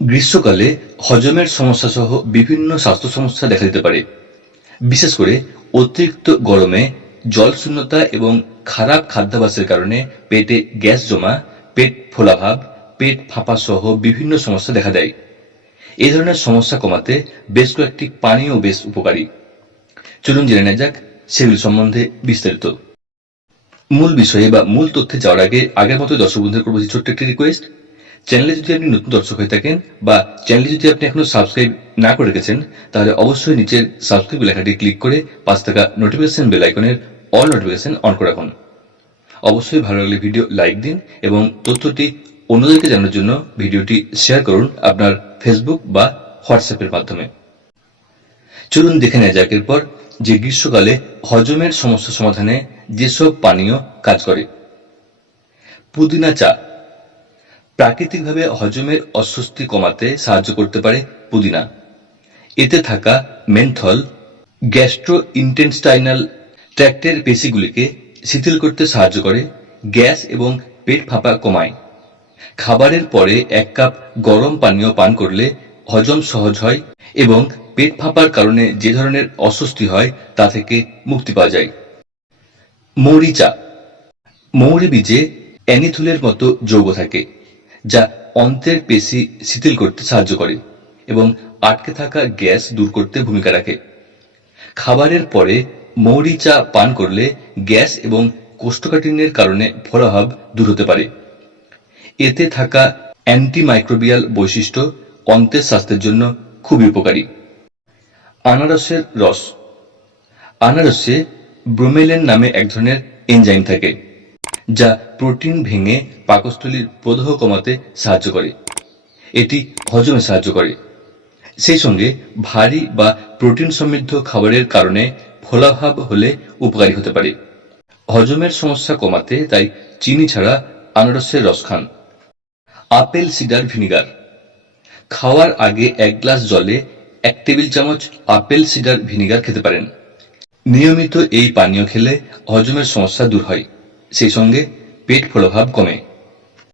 গ্রীষ্মকালে হজমের সমস্যা সহ বিভিন্ন স্বাস্থ্য সমস্যা দেখা দিতে পারে। বিশেষ করে অতিরিক্ত গরমে জল শূন্যতা এবং খারাপ খাদ্যাভ্যাসের কারণে পেটে গ্যাস জমা, পেট ফোলাভাব, পেট ফাঁপা সহ বিভিন্ন সমস্যা দেখা দেয়। এই ধরনের সমস্যা কমাতে বেশ কয়েকটি পানীয় বেশ উপকারী। চলুন জেনে নেওয়া যাক সেগুলি সম্বন্ধে বিস্তারিত। মূল বিষয়ে বা মূল তথ্যে যাওয়ার আগে আগের মতো দর্শক বন্ধুদের করব ছোট্ট একটি রিকোয়েস্ট চ্যানেলে যদি আপনি নতুন দর্শক হয়ে থাকেন বা চ্যানেলে যদি আপনি এখনও সাবস্ক্রাইব না করে রেখেছেন, তাহলে অবশ্যই নিচের সাবস্ক্রাইব লেখাটি ক্লিক করে পাঁচ থাকা নোটিফিকেশন বেল আইকনের অল নোটিফিকেশন অন করে রাখুন। অবশ্যই ভালো লাগলে ভিডিও লাইক দিন এবং তথ্যটি অন্যদেরকে জানার জন্য ভিডিওটি শেয়ার করুন আপনার ফেসবুক বা হোয়াটসঅ্যাপের মাধ্যমে। চলুন দেখে নেওয়া যাক এরপর যে গ্রীষ্মকালে হজমের সমস্যা সমাধানে যেসব পানীয় কাজ করে। পুদিনা চা। প্রাকৃতিকভাবে হজমের অস্বস্তি কমাতে সাহায্য করতে পারে পুদিনা। এতে থাকা মেন্থল গ্যাস্ট্রো ইন্টেস্টাইনাল ট্র্যাক্টের পেশিগুলিকে শিথিল করতে সাহায্য করে, গ্যাস এবং পেট ফাঁপা কমায়। খাবারের পরে এক কাপ গরম পানীয় পান করলে হজম সহজ হয় এবং পেট ফাঁপার কারণে যে ধরনের অস্বস্তি হয় তা থেকে মুক্তি পাওয়া যায়। মৌরি চা। মৌরি বীজে অ্যানিথুলের মতো যৌগ থাকে। যা অন্ত্রের পেশি শিথিল করতে সাহায্য করে এবং আটকে থাকা গ্যাস দূর করতে ভূমিকা রাখে। খাবারের পরে মৌরি চা পান করলে গ্যাস এবং কোষ্ঠকাঠিন্যের কারণে ফলাভাব দূর হতে পারে। এতে থাকা অ্যান্টিমাইক্রোবিয়াল বৈশিষ্ট্য অন্ত্রের স্বাস্থ্যের জন্য খুবই উপকারী। আনারসের রস। আনারসে ব্রোমেলেন নামে এক ধরনের এনজাইম থাকে। যা প্রোটিন ভেঙে পাকস্থলীর প্রদাহ কমাতে সাহায্য করে। এটি হজমে সাহায্য করে। সেই সঙ্গে ভারী বা প্রোটিন সমৃদ্ধ খাবারের কারণে ফোলাভাব হলে উপকারী হতে পারে। হজমের সমস্যা কমাতে তাই চিনি ছাড়া আনারসের রস খান। Apple, cedar, vinegar. খাওয়ার আগে এক গ্লাস জলে এক টেবিল চামচ আপেল, সিডার, ভিনিগার খেতে পারেন। নিয়মিত এই পানীয় খেলে হজমের সমস্যা দূর হয়। সেই সঙ্গে পেট ফোলাভাব কমে।